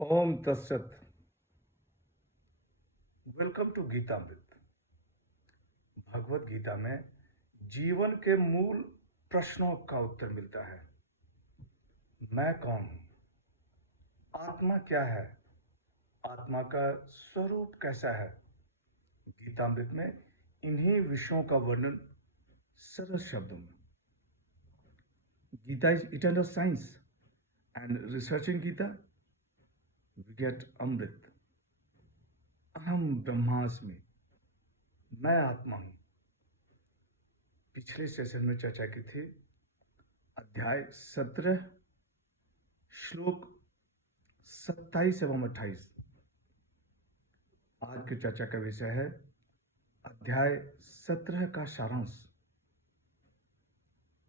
ओम तत्सत। Welcome to Geetamrit. Bhagavad Gita में जीवन के मूल प्रश्नों का उत्तर मिलता है। मैं कौन हूं? आत्मा क्या है? आत्मा का स्वरूप कैसा है? गीतामृत में इन्हीं विषयों का वर्णन सरल शब्दों में। Gita is eternal science and researching Gita we get amrit. अहम ब्रह्मास्मि, मैं आत्मा हूं। पिछले सेशन में चर्चा की थी अध्याय 17 श्लोक 27 एवं 28। आज की चर्चा का विषय है अध्याय 17 का सारांश।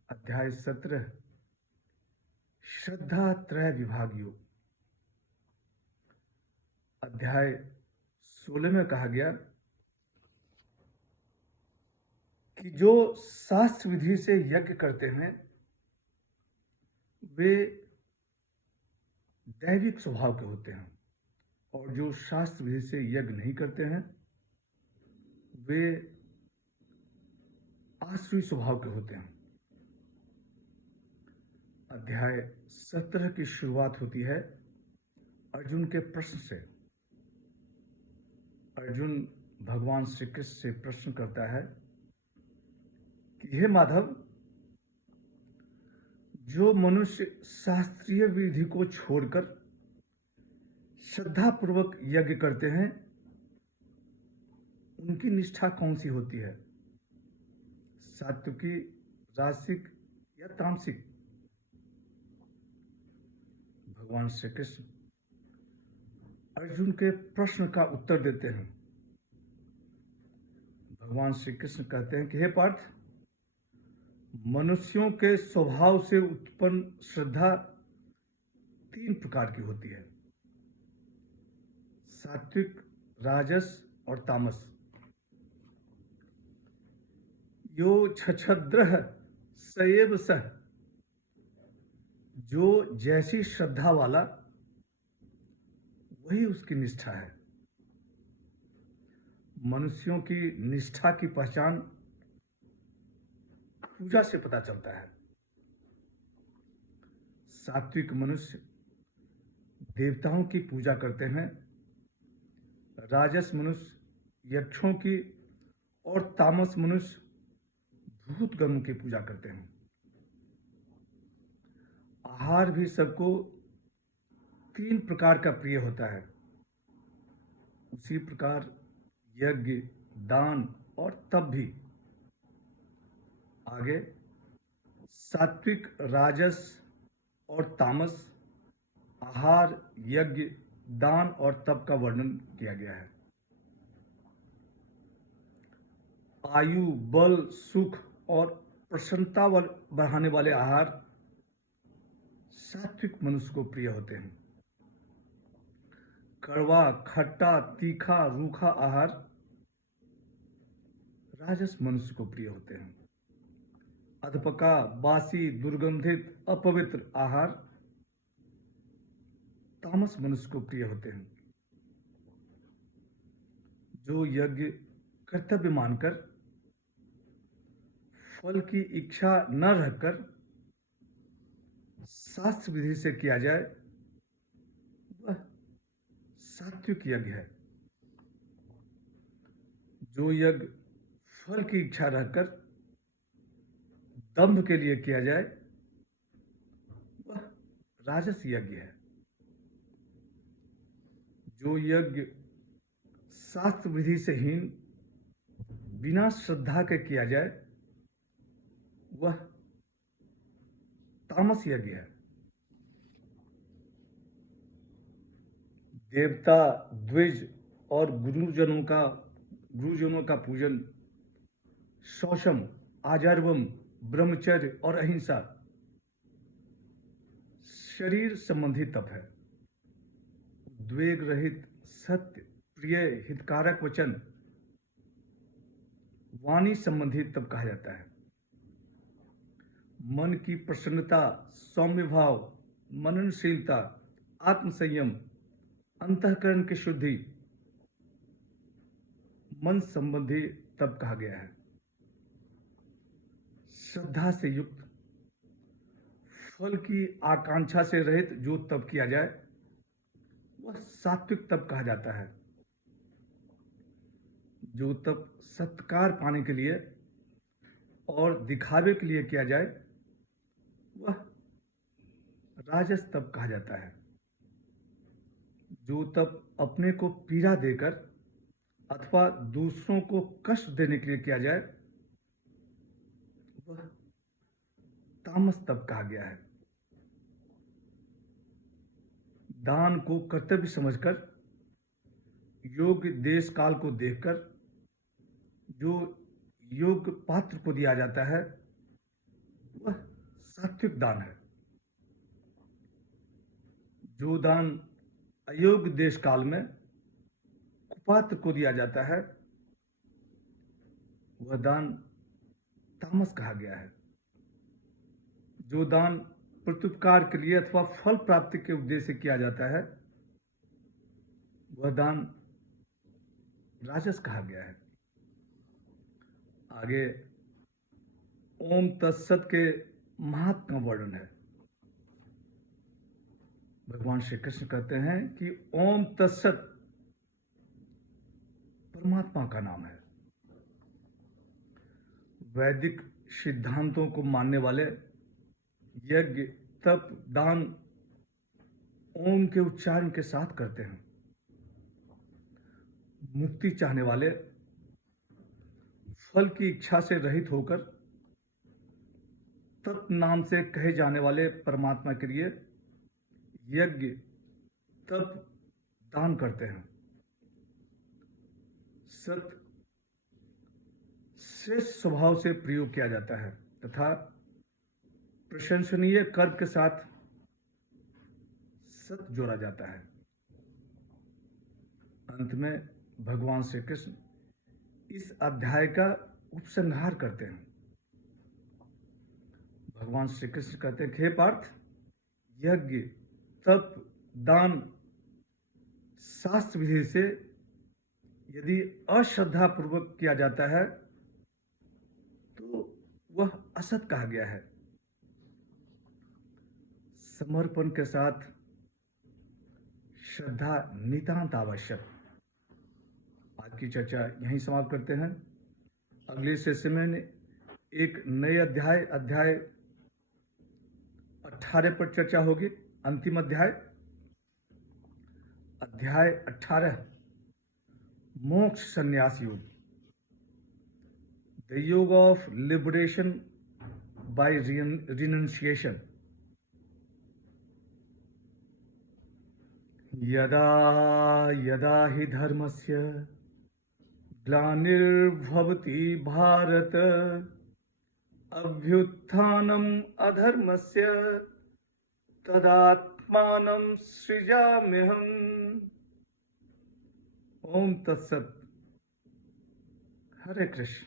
अध्याय 17 श्रद्धा त्रय विभाग योग। अध्याय 16 में कहा गया कि जो शास्त्र विधि से यज्ञ करते हैं वे दैविक स्वभाव के होते हैं, और जो शास्त्र विधि से यज्ञ नहीं करते हैं वे आसुरी स्वभाव के होते हैं। अध्याय 17 की शुरुआत होती है अर्जुन के प्रश्न से। अर्जुन भगवान श्री कृष्ण से प्रश्न करता है कि हे माधव, जो मनुष्य शास्त्रीय विधि को छोड़कर श्रद्धापूर्वक यज्ञ करते हैं उनकी निष्ठा कौन सी होती है? सात्विकी, रासिक या तामसिक? भगवान श्री कृष्ण अर्जुन के प्रश्न का उत्तर देते हैं। भगवान श्री कृष्ण कहते हैं कि हे पार्थ, मनुष्यों के स्वभाव से उत्पन्न श्रद्धा 3 प्रकार की होती है, सात्विक, राजस और तामस। यो छछद्रः सएव सः, जो जैसी श्रद्धा वाला वही उसकी निष्ठा है। मनुष्यों की निष्ठा की पहचान पूजा से पता चलता है। सात्विक मनुष्य देवताओं की पूजा करते हैं, राजस मनुष्य यक्षों की, और तामस मनुष्य भूतगणों की पूजा करते हैं। आहार भी सबको 3 प्रकार का प्रिय होता है। उसी प्रकार यज्ञ, दान और तप भी। आगे सात्विक, राजस और तामस आहार, यज्ञ, दान और तप का वर्णन किया गया है। आयु, बल, सुख और प्रसन्नता बढ़ाने वाले आहार सात्विक मनुष्य को प्रिय होते हैं। कड़वा, खट्टा, तीखा, रूखा आहार राजस मनुष्य को प्रिय होते हैं। अधपका, बासी, दुर्गंधित, अपवित्र आहार तामस मनुष्य को प्रिय होते हैं। जो यज्ञ कर्तव्य मानकर फल की इच्छा न रखकर शास्त्र विधि से किया जाए वह सात्विक यज्ञ है। जो यज्ञ फल की इच्छा रखकर दंभ के लिए किया जाए वह राजस यज्ञ है। जो यज्ञ शास्त्र विधि से हीन बिना श्रद्धा के किया जाए वह तामस यज्ञ है। देवता, द्विज और गुरुजनों का पूजन, शौचम, आजर्वम, ब्रह्मचर्य और अहिंसा शरीर संबंधी तप है। उद्वेग रहित, सत्य, प्रिय, हितकारक वचन वाणी संबंधी तप कहा जाता है। मन की प्रसन्नता, सौम्य भाव, मननशीलता, आत्मसंयम अंतःकरण की शुद्धि, मन संबंधी तप कहा गया है। श्रद्धा से युक्त, फल की आकांक्षा से रहित जो तप किया जाए वह सात्विक तप कहा जाता है। जो तप सत्कार पाने के लिए और दिखावे के लिए किया जाए वह राजस तप कहा जाता है। जो तप अपने को पीड़ा देकर अथवा दूसरों को कष्ट देने के लिए किया जाए वह तामस तप कहा गया है। दान को कर्तव्य समझकर योग्य देश काल को देखकर जो योग्य पात्र को दिया जाता है वह सात्विक दान है। जो दान अयोग्य देश काल में कुपात्र को दिया जाता है वह दान तामस कहा गया है। जो दान प्रत्युपकार के लिए अथवा फल प्राप्ति के उद्देश्य से किया जाता है वह दान राजस कहा गया है। आगे ओम तत्सत के महात्मा वर्णन है। भगवान श्री कृष्ण कहते हैं कि ओम तत्सत परमात्मा का नाम है। वैदिक सिद्धांतों को मानने वाले यज्ञ, तप, दान ओम के उच्चारण के साथ करते हैं। मुक्ति चाहने वाले फल की इच्छा से रहित होकर तप नाम से कहे जाने वाले परमात्मा के लिए यज्ञ, तप, दान करते हैं। सत श्रेष्ठ स्वभाव से प्रयोग किया जाता है तथा प्रशंसनीय कर्म के साथ सत जोड़ा जाता है। अंत में भगवान श्री कृष्ण इस अध्याय का उपसंहार करते हैं। भगवान श्री कृष्ण कहते हैं, हे पार्थ, यज्ञ, तप, दान शास्त्र विधि से यदि अश्रद्धा पूर्वक किया जाता है तो वह असत कहा गया है। समर्पण के साथ श्रद्धा नितांत आवश्यक। आज की चर्चा यहीं समाप्त करते हैं। अगले सेशन में एक नए अध्याय 18 पर चर्चा होगी। अंतिम अध्याय 18 मोक्ष संन्यास योग, द योग ऑफ लिबरेशन बाय रिनंसिएशन। यदा यदा हि धर्मस्य ग्लानिर्भवति भारत अभ्युत्थानम् अधर्मस्य तदात्मानं सृजाम्यहम्। ओम तत्सत। हरे कृष्ण।